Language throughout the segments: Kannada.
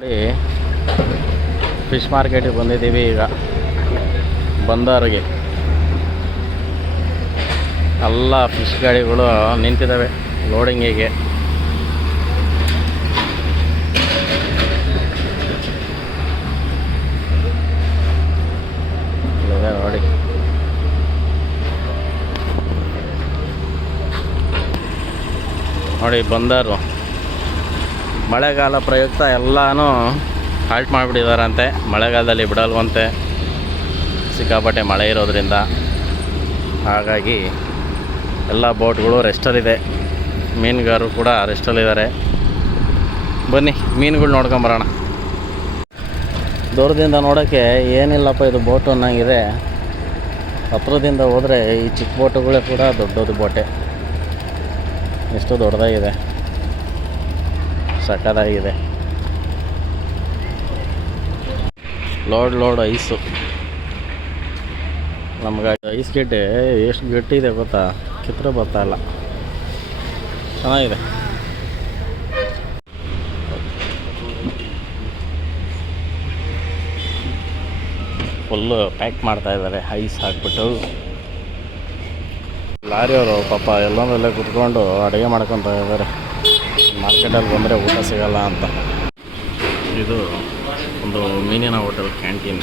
ನೋಡಿ, ಫಿಶ್ ಮಾರ್ಕೆಟಿಗೆ ಬಂದಿದ್ದೀವಿ ಈಗ. ಬಂದರಿಗೆ ಎಲ್ಲ ಫಿಶ್ ಗಾಡಿಗಳು ನಿಂತಿದ್ದಾವೆ ಲೋಡಿಂಗಿಗೆ. ನೋಡಿ, ನೋಡಿ ಬಂದರು. ಮಳೆಗಾಲ ಪ್ರಯುಕ್ತ ಎಲ್ಲನೂ ಹಾಲ್ಟ್ ಮಾಡಿಬಿಟ್ಟಿದ್ದಾರಂತೆ. ಮಳೆಗಾಲದಲ್ಲಿ ಬಿಡಲ್ವಂತೆ, ಸಿಕ್ಕಾಪಟ್ಟೆ ಮಳೆ ಇರೋದ್ರಿಂದ. ಹಾಗಾಗಿ ಎಲ್ಲ ಬೋಟ್ಗಳು ರೆಸ್ಟಲ್ಲಿದೆ, ಮೀನುಗಾರರು ಕೂಡ ರೆಸ್ಟಲ್ಲಿದ್ದಾರೆ. ಬನ್ನಿ ಮೀನುಗಳು ನೋಡ್ಕೊಂಬರೋಣ. ದೂರದಿಂದ ನೋಡೋಕ್ಕೆ ಏನಿಲ್ಲಪ್ಪ, ಇದು ಬೋಟು ಅನ್ನಂಗಿದೆ. ಹತ್ರದಿಂದ ಹೋದರೆ ಈ ಚಿಕ್ಕ ಬೋಟುಗಳೇ ಕೂಡ ದೊಡ್ಡದು ಬೋಟೆ. ಎಷ್ಟು ದೊಡ್ಡದಾಗಿದೆ, ಸಕ್ಕದಾಗಿದೆ. Load ice. ನಮ್ಗೆ ಐಸ್ ಗೆಡ್ಡೆ ಎಷ್ಟು ಗಟ್ಟಿದೆ ಗೊತ್ತಾ, ಕಿತ್ತರೆ ಬರ್ತಾ ಇಲ್ಲ. ಚೆನ್ನಾಗಿದೆ. ಫುಲ್ಲು ಪ್ಯಾಕ್ ಮಾಡ್ತಾ ಇದ್ದಾರೆ ಐಸ್ ಹಾಕ್ಬಿಟ್ಟು. ಲಾರಿಯವರು ಪಾಪ ಎಲ್ಲೊಂದಲ್ಲೇ ಕುತ್ಕೊಂಡು ಅಡುಗೆ ಮಾಡ್ಕೊತಾ ಇದ್ದಾರೆ. ಮಾರ್ಕೆಟಲ್ಲಿ ಬಂದರೆ ಊಟ ಸಿಗಲ್ಲ ಅಂತ. ಇದು ಒಂದು ಮೀನಿನ ಹೋಟೆಲ್ ಕ್ಯಾಂಟೀನ್.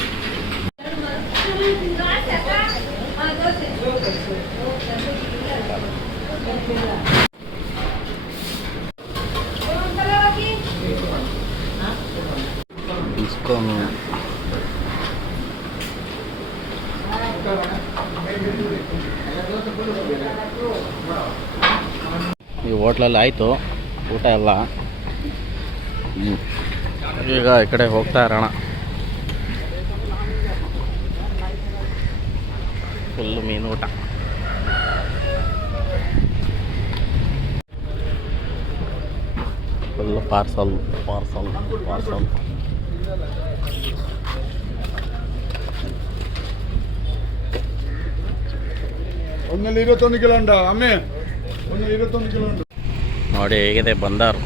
ಇಸ್ಕೊಂಡು ಈ ಹೋಟ್ಲಲ್ಲಿ ಆಯಿತು ಊಟ ಎಲ್ಲ. ಈಗ ಈ ಕಡೆ ಹೋಗ್ತಾ ಇರೋಣ. ಫುಲ್ಲು ಮೀನು ಊಟ. Full parcel. ಒಂದಲ್ಲಿ 21 ಕಿಲೋ ಉಂಟಾ ಅಮ್ಮೆ? ಒಂದಲ್ಲಿ 21 ಕಿಲೋ ಉಂಟು. ನೋಡಿ ಹೇಗಿದೆ ಬಂದರು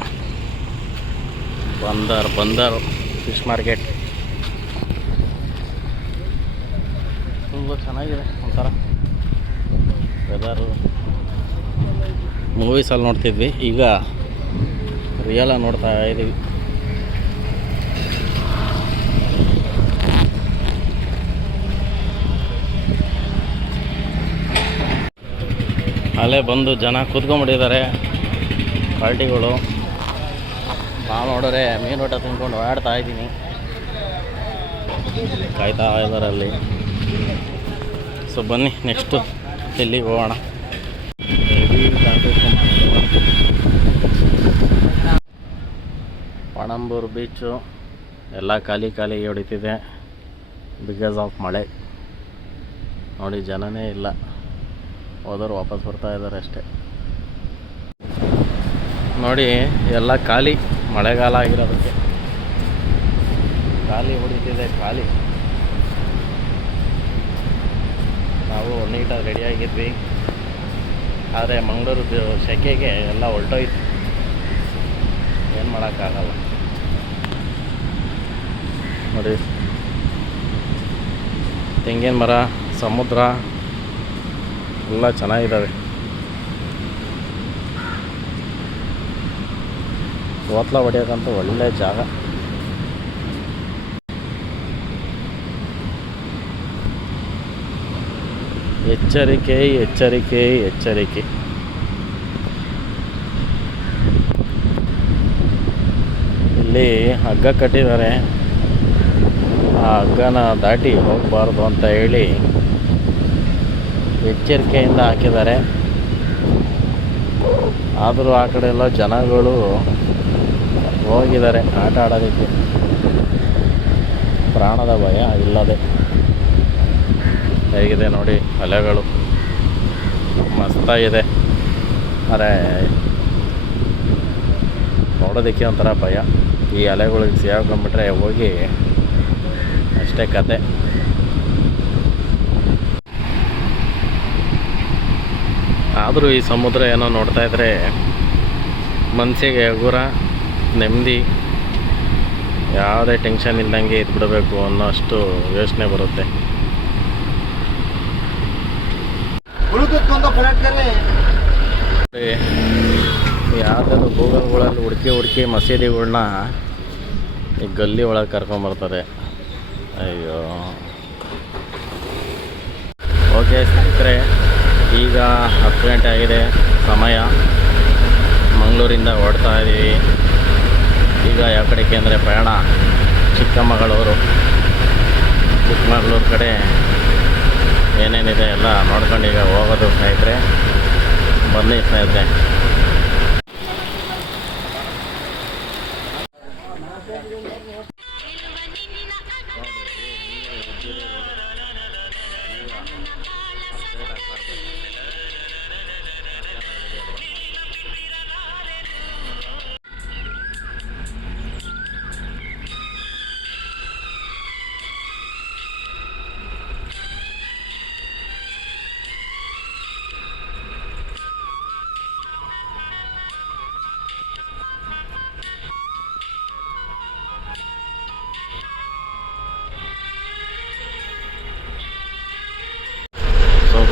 ಫಿಶ್ ಮಾರ್ಕೆಟ್. ತುಂಬ ಚೆನ್ನಾಗಿದೆ ಒಂಥರ ವೆದರು. ಮೂವೀಸಲ್ಲಿ ನೋಡ್ತಿದ್ವಿ, ಈಗ ರಿಯಲಾಗಿ ನೋಡ್ತಾ ಇದ್ದೀವಿ. ಅಲ್ಲೇ ಬಂದು ಜನ ಕೂತ್ಕೊಂಡ್ಬಿಟ್ಟಿದ್ದಾರೆ ಪಾರ್ಟಿಗಳು. ನಾವು ನೋಡಿದ್ರೆ ಮೀನು ಊಟ ತಿನ್ಕೊಂಡು ಓಡಾಡ್ತಾ ಇದ್ದೀನಿ, ಕಾಯ್ತಾ ಇದ್ದಾರೆ ಅಲ್ಲಿ. ಸೊ ಬನ್ನಿ ನೆಕ್ಸ್ಟು ಎಲ್ಲಿಗೆ ಹೋಗೋಣ. ಪಣಂಬೂರು ಬೀಚು ಎಲ್ಲ ಖಾಲಿ ಹೊಡಿತಿದೆ ಬಿಕಾಸ್ ಆಫ್ ಮಳೆ. ನೋಡಿ ಜನನೇ ಇಲ್ಲ, ಹೋದವರು ವಾಪಸ್ ಬರ್ತಾ ಇದ್ದಾರೆ ಅಷ್ಟೇ. ನೋಡಿ ಎಲ್ಲ ಖಾಲಿ, ಮಳೆಗಾಲ ಆಗಿರೋದಕ್ಕೆ ಖಾಲಿ ಹೊಡಿತಿದೆ. ನಾವು ನೀಟಾಗಿ ರೆಡಿಯಾಗಿದ್ವಿ, ಆದರೆ ಮಂಗಳೂರು ಸೆಕೆಗೆ ಎಲ್ಲ ಹೊರಟೋಯ್ತು. ಏನು ಮಾಡೋಕ್ಕಾಗಲ್ಲ. ನೋಡಿ ತೆಂಗಿನ ಮರ, ಸಮುದ್ರ ಎಲ್ಲ ಚೆನ್ನಾಗಿದ್ದಾವೆ. ಹೋಟ್ಲ ಹೊಡೆಯೋಕ್ಕಂತೂ ಒಳ್ಳೆ ಜಾಗ. ಎಚ್ಚರಿಕೆ. ಇಲ್ಲಿ ಹಗ್ಗ ಕಟ್ಟಿದ್ದಾರೆ, ಆ ಹಗ್ಗನ ದಾಟಿ ಹೋಗಬಾರ್ದು ಅಂತ ಹೇಳಿ ಎಚ್ಚರಿಕೆಯಿಂದ ಹಾಕಿದ್ದಾರೆ. ಆದರೂ ಆ ಕಡೆ ಎಲ್ಲ ಜನಗಳು ಹೋಗಿದ್ದಾರೆ ಆಟ ಆಡೋದಕ್ಕೆ, ಪ್ರಾಣದ ಭಯ ಇಲ್ಲದೆ. ಹೇಗಿದೆ ನೋಡಿ ಅಲೆಗಳು, ಮಸ್ತಾಗಿದೆ. ಅರೆ ನೋಡೋದಕ್ಕೆ ಒಂಥರ ಭಯ. ಈ ಅಲೆಗಳಿಗೆ ಸಿಗಾಕೊಂಡ್ಬಿಟ್ರೆ ಹೋಗಿ ಅಷ್ಟೇ ಕತೆ. ಆದರೂ ಈ ಸಮುದ್ರ ಏನೋ ನೋಡ್ತಾ ಇದ್ರೆ ಮನಸ್ಸಿಗೆ ಹಗುರ, ನೆಮ್ಮದಿ, ಯಾವುದೇ ಟೆನ್ಷನ್ ಇಲ್ದಂಗೆ ಇದ್ಬಿಡಬೇಕು ಅನ್ನೋಷ್ಟು ಯೋಚನೆ ಬರುತ್ತೆ. ಯಾವುದಾದ್ರು ಗೂಗಲ್ಗಳಲ್ಲಿ ಹುಡುಕಿ ಮಸೀದಿಗಳ್ನ ಈ ಗಲ್ಲಿ ಒಳಗೆ ಕರ್ಕೊಂಬರ್ತಾರೆ. ಅಯ್ಯೋ. ಓಕೆ ಸ್ನೇಹಿತರೆ, ಈಗ 10 ಗಂಟೆ ಆಗಿದೆ ಸಮಯ. ಮಂಗಳೂರಿಂದ ಹೊರಡ್ತಾ ಇದ್ದೀವಿ. ಈಗ ಯಾವ ಕಡೆಗೆ ಅಂದರೆ ಪ್ರಯಾಣ ಚಿಕ್ಕಮಗಳೂರು, ಚಿಕ್ಕಮಗಳೂರು ಕಡೆ ಏನೇನಿದೆ ಎಲ್ಲ ನೋಡ್ಕೊಂಡು ಈಗ ಹೋಗೋದು ಸ್ನೇಹಿತರೆ. ಬನ್ನಿ ಸ್ನೇಹಿತರೆ.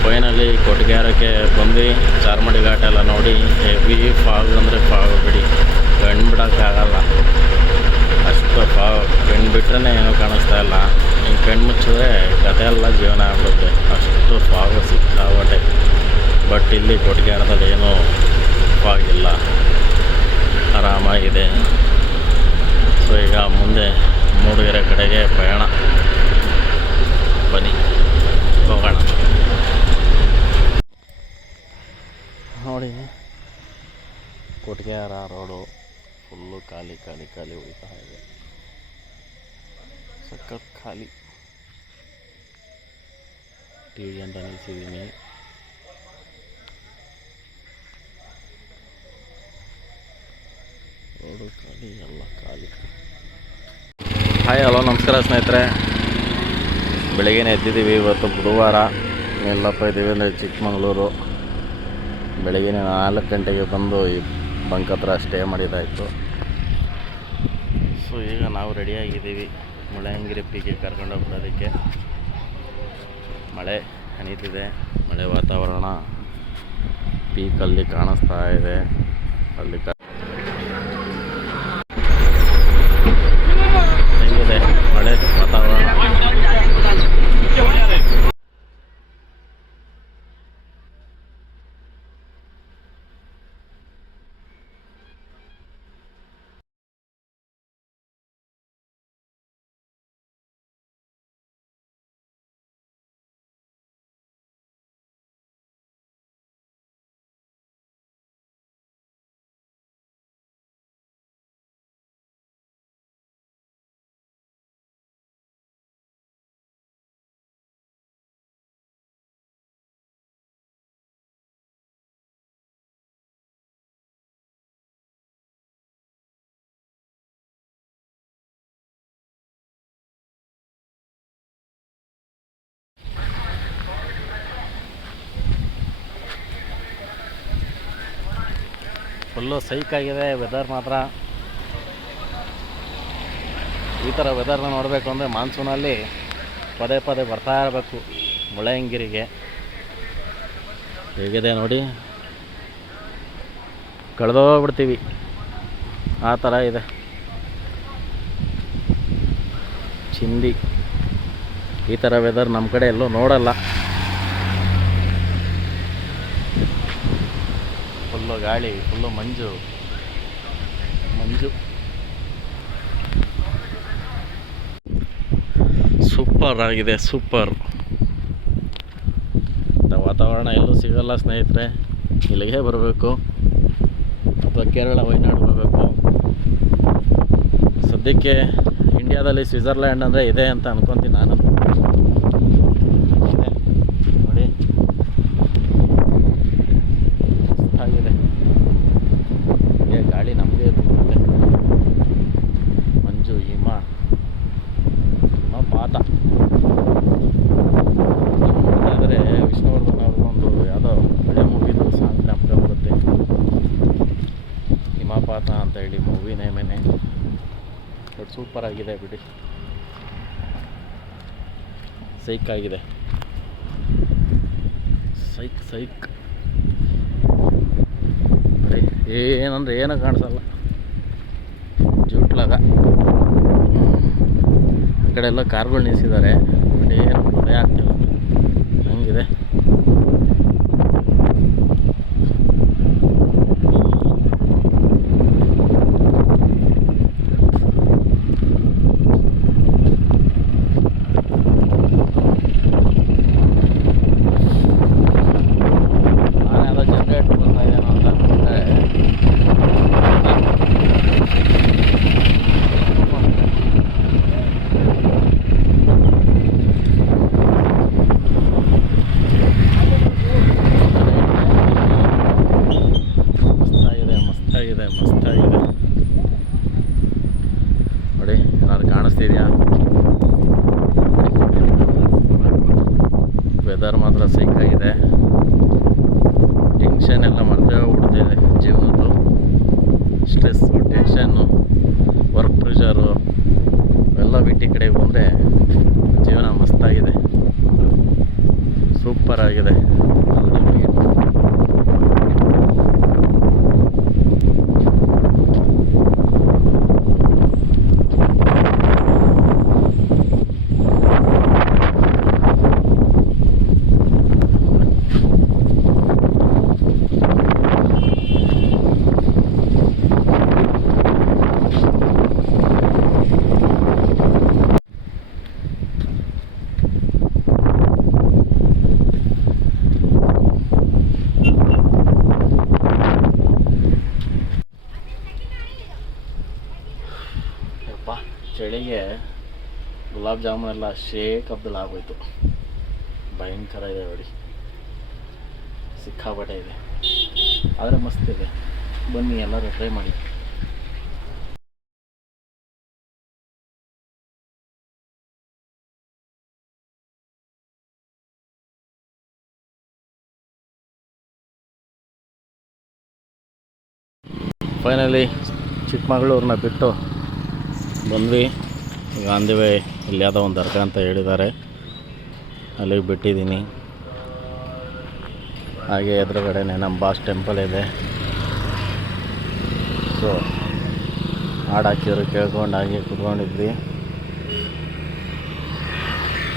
ಫೈನಲಿ ಕೊಟ್ಟಿಗೆಹಾರಕ್ಕೆ ಬಂದು ಚಾರ್ಮಡಿ ಘಾಟ್ ಎಲ್ಲ ನೋಡಿ ಹೆವಿ ಫಾಗ್ ಅಂದರೆ ಫಾಗ್ ಬಿಡಿ, ಕಣ್ಣು ಬಿಡೋಕ್ಕಾಗಲ್ಲ. ಅಷ್ಟು ಫಾಗ್, ಕಣ್ಣು ಬಿಟ್ರೆ ಏನೂ ಕಾಣಿಸ್ತಾ ಇಲ್ಲ. ಹಿಂಗೆ ಕಣ್ಣು ಮುಚ್ಚಿದ್ರೆ ಕತೆ ಎಲ್ಲ ಜೀವನ ಆಗ್ಬಿಡುತ್ತೆ, ಅಷ್ಟು ಫಾಗ್ ಸಿಕ್ಕಾಬಟ್ಟೆ. ಬಟ್ ಇಲ್ಲಿ ಕೊಟ್ಟಿಗೆಹಾರದಲ್ಲಿ ಏನೂ ಫಾಗ್ ಇಲ್ಲ, ಆರಾಮಾಗಿದೆ. ಸೊ ಈಗ ಮುಂದೆ ಮೂಡಿಗೆರೆ ಕಡೆಗೆ ಪ್ರಯಾಣ. ಬನ್ನಿ ಹೋಗೋಣ. ನೋಡಿ, ಕೊಟ್ಟಿಗೆಹಾರ ರೋಡು ಫುಲ್ಲು ಖಾಲಿ ಉಳಿತಾ ಇದೆ. ಸಖತ್ ಖಾಲಿ. ಟಿ ವಿ ಅಂತ ನಿಲ್ಲಿಸಿದ್ದೀನಿ. ರೋಡು ಖಾಲಿ, ಎಲ್ಲ ಖಾಲಿ. ಹಾಯ್, ಹಲೋ, ನಮಸ್ಕಾರ ಸ್ನೇಹಿತರೆ. ಬೆಳಗ್ಗೆನೇ ಎದ್ದಿದ್ದೀವಿ. ಇವತ್ತು ಬುಧವಾರ. ಎಲ್ಲಪ್ಪ ಇದ್ದೀವಿ ಅಂದರೆ ಚಿಕ್ಕಮಗಳೂರು. ಬೆಳಗ್ಗೆ 4 ಗಂಟೆಗೆ ಬಂದು ಈ ಬಂಕ್ ಹತ್ರ ಸ್ಟೇ ಮಾಡಿದ್ದಾಯಿತು. ಸೊ ಈಗ ನಾವು ರೆಡಿಯಾಗಿದ್ದೀವಿ ಮುಳ್ಳಯ್ಯನಗಿರಿ ಪೀಕಿಗೆ ಕರ್ಕೊಂಡೋಗ್ಬಿಡೋದಕ್ಕೆ. ಮಳೆ ಹನಿತಿದೆ, ಮಳೆ ವಾತಾವರಣ ಪೀಕಲ್ಲಿ ಕಾಣಿಸ್ತಾ ಇದೆ. ಅಲ್ಲಿ ಹೇಗಿದೆ ಮಳೆ ವಾತಾವರಣ? ಫುಲ್ಲು ಸೈಕಾಗಿದೆ ವೆದರ್ ಮಾತ್ರ. ಈ ಥರ ವೆದರ್ನ ನೋಡಬೇಕು ಅಂದರೆ ಮಾನ್ಸೂನಲ್ಲಿ ಪದೇ ಬರ್ತಾ ಇರಬೇಕು ಮುಳ್ಳಯ್ಯನಗಿರಿಗೆ. ಹೇಗಿದೆ ನೋಡಿ, ಕಳೆದೋಗ್ಬಿಡ್ತೀವಿ ಆ ಥರ ಇದೆ. ಚಿಂದಿ. ಈ ಥರ ವೆದರ್ ನಮ್ಮ ಕಡೆ ಎಲ್ಲೂ ನೋಡಲ್ಲ. ಫುಲ್ಲು ಗಾಳಿ, ಫುಲ್ಲು ಮಂಜು. ಸೂಪರ್ ಆಗಿದೆ, ಸೂಪರ್. ವಾತಾವರಣ ಎಲ್ಲೂ ಸಿಗಲ್ಲ ಸ್ನೇಹಿತರೆ. ಇಲ್ಲಿಗೆ ಬರಬೇಕು ಅಥವಾ ಕೇರಳ, ವಯನಾಡು ಬರಬೇಕು. ಸದ್ಯಕ್ಕೆ ಇಂಡಿಯಾದಲ್ಲಿ ಸ್ವಿಟ್ಜರ್ಲ್ಯಾಂಡ್ ಅಂದರೆ ಇದೆ ಅಂತ ಅನ್ಕೊತೀನಿ ನಾನು. ನೋಡಿ, ಆಗಿದೆ. ಹೀಗೆ ಗಾಳಿ ನಮಗೆ ಬರುತ್ತೆ. ಮಂಜು, ಹಿಮಪಾತ. ನೋಡ್ತಾ ಇದ್ದರೆ ವಿಷ್ಣುವರ್ಧನ್ ಅವ್ರದ್ದೊಂದು ಯಾವುದೋ ಹಳೆ ಮೂವಿದು ಸಾಂಗ್ ಜ್ಞಾಪಕ ಬರುತ್ತೆ. ಹಿಮಪಾತ ಅಂತ ಹೇಳಿ ಮೂವಿ ನೇಮೇನೆ. ಬಟ್ ಸೂಪರ್ ಆಗಿದೆ ಬಿಡಿ, ಸೈಕ್ ಆಗಿದೆ, ಸೈಕ್ ನೋಡಿ. ಏನಂದ್ರೆ ಏನೂ ಕಾಣಿಸಲ್ಲ ಜೂಟ್ಲಾಗ. ಆ ಕಡೆ ಎಲ್ಲ ಕಾರ್ಗಳು ನಿಲ್ಲಿಸಿದ್ದಾರೆ, ಬಟ್ ಏನು ಭಯ ಆಗ್ತಿಲ್ಲ, ಹಂಗಿದೆ. ಮಸ್ತಾಗಿದೆ ನೋಡಿ, ಏನಾದ್ರು ಕಾಣಿಸ್ತಿದ್ಯಾ? ವೆದರ್ ಮಾತ್ರ ಸೈಕಾಗಿದೆ. ಟೆನ್ಷನ್ ಎಲ್ಲ ಮರ್ತೇ ಹೋಗ್ಬಿಡ್ತಿದೆ ಜೀವನದ್ದು. ಸ್ಟ್ರೆಸ್ಸು, ಟೆನ್ಷನ್ನು, ವರ್ಕ್ ಪ್ರೆಷರು ಎಲ್ಲ ಬಿಟ್ಟು ಕಡೆಗೆ ಬಂದರೆ ಜೀವನ ಮಸ್ತಾಗಿದೆ, ಸೂಪರ್ ಆಗಿದೆ. ಚಳಿಗೆ ಗುಲಾಬ್ ಜಾಮೂನ್ ಎಲ್ಲ ಶೇಕ್ ಅಬ್ದಲ್ ಆಗೋಯ್ತು. ಭಯಂಕರ ಇದೆ ನೋಡಿ, ಸಿಕ್ಕಾಪಟ್ಟೆ ಇದೆ, ಆದರೆ ಮಸ್ತ್ ಇದೆ. ಬನ್ನಿ ಎಲ್ಲರೂ ಟ್ರೈ ಮಾಡಿ. ಫೈನಲಿ ಚಿಕ್ಕಮಗಳೂರನ್ನ ಬಿಟ್ಟು ಬಂದ್ವಿ. ಈಗ ಅಂದಿವೆ ಇಲ್ಲಿ ಯಾವುದೋ ಒಂದು ದರ್ಗಾ ಅಂತ ಹೇಳಿದ್ದಾರೆ, ಅಲ್ಲಿಗೆ ಬಿಟ್ಟಿದ್ದೀನಿ. ಹಾಗೆ ಎದುರುಗಡೆನೆ ನಮ್ಮ ಬಾಸ್ ಟೆಂಪಲ್ ಇದೆ. ಸೊ ಹಾಡು ಹಾಕಿದ್ರು ಕೇಳ್ಕೊಂಡು ಹಾಗೆ ಕುತ್ಕೊಂಡಿದ್ವಿ.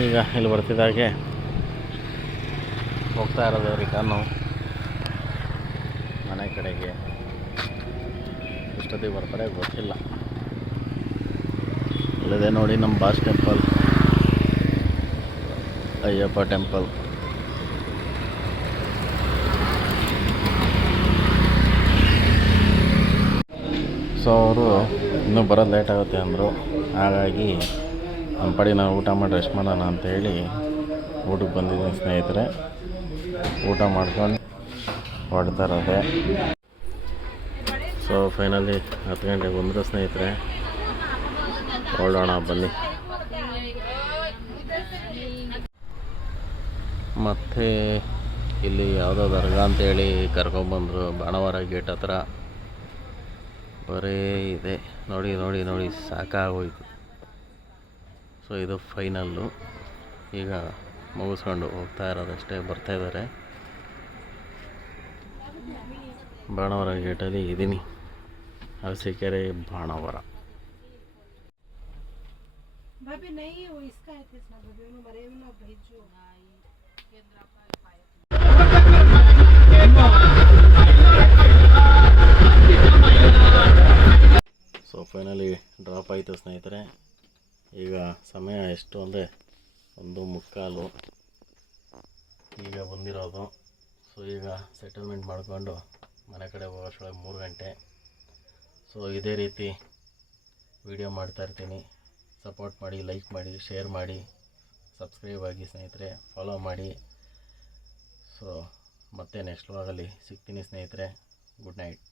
ಈಗ ಇಲ್ಲಿ ಬರ್ತಿದ್ದಾಗೆ ಹೋಗ್ತಾ ಇರೋದು ರಿಟರ್ನು ಮನೆ ಕಡೆಗೆ. ಎಷ್ಟೊತ್ತಿಗೆ ಬರ್ತಾರೆ ಗೊತ್ತಿಲ್ಲ. ಇಲ್ಲಿದೆ ನೋಡಿ ನಮ್ಮ boss temple, Ayyappa temple. So ಅವರು ಇನ್ನೂ ಬರೋದು ಲೇಟ್ ಆಗುತ್ತೆ ಅಂದರು. ಹಾಗಾಗಿ ನಮ್ಮ ಪಡಿ ನಾವು ಊಟ ಮಾಡಿ ರೆಸ್ಟ್ ಮಾಡೋಣ ಅಂತೇಳಿ ಊಟಕ್ಕೆ ಬಂದಿದ್ದೀನಿ ಸ್ನೇಹಿತರೆ. ಊಟ ಮಾಡ್ಕೊಂಡು ಹೊಡ್ತಾ ಇರೋದೆ. ಸೊ ಫೈನಲಿ 10 ಗಂಟೆಗೆ ಬಂದರು ಸ್ನೇಹಿತರೆ. ಹೊರಡೋಣ ಬನ್ನಿ. ಮತ್ತು ಇಲ್ಲಿ ಯಾವುದೋ ದರ್ಗಾ ಅಂತೇಳಿ ಕರ್ಕೊಂಬಂದರು ಬಾಣವಾರ ಗೇಟ್ ಹತ್ರ. ಬರೀ ಇದೆ ನೋಡಿ ನೋಡಿ ನೋಡಿ, ಸಾಕಾಗೋಯ್ತು. ಸೊ ಇದು ಫೈನಲ್ಲು. ಈಗ ಮುಗಿಸ್ಕೊಂಡು ಹೋಗ್ತಾ ಇರೋದಷ್ಟೇ, ಬರ್ತಾಯಿದ್ದಾರೆ. ಬಾಣವಾರ ಗೇಟಲ್ಲಿ ಇದ್ದೀನಿ, ಅರಸೀಕೆರೆ ಬಾಣವಾರ. भाभी नहीं वो इसका है किसना भाभी उन्होंने मरे ना भेजो ಸೊ ಫೈನಲಿ ಡ್ರಾಪ್ ಆಯಿತು ಸ್ನೇಹಿತರೆ. ಈಗ ಸಮಯ ಎಷ್ಟು ಅಂದರೆ 1:15 ಈಗ ಬಂದಿರೋದು. ಸೊ ಈಗ ಸೆಟಲ್ಮೆಂಟ್ ಮಾಡಿಕೊಂಡು ಮನೆ ಕಡೆ ಹೋಗೋಷ್ಟೊಳಗೆ 3 ಗಂಟೆ. ಸೊ ಇದೇ ರೀತಿ ವಿಡಿಯೋ ಮಾಡ್ತಾಯಿರ್ತೀನಿ. ಸಪೋರ್ಟ್ ಮಾಡಿ, ಲೈಕ್ ಮಾಡಿ, ಶೇರ್ ಮಾಡಿ, ಸಬ್ಸ್ಕ್ರೈಬ್ ಆಗಿ ಸ್ನೇಹಿತರೆ, ಫಾಲೋ ಮಾಡಿ. ಸೊ ಮತ್ತೆ ನೆಕ್ಸ್ಟ್ ವ್ಲಾಗಲ್ಲಿ ಸಿಗ್ತೀನಿ ಸ್ನೇಹಿತರೆ. Good night.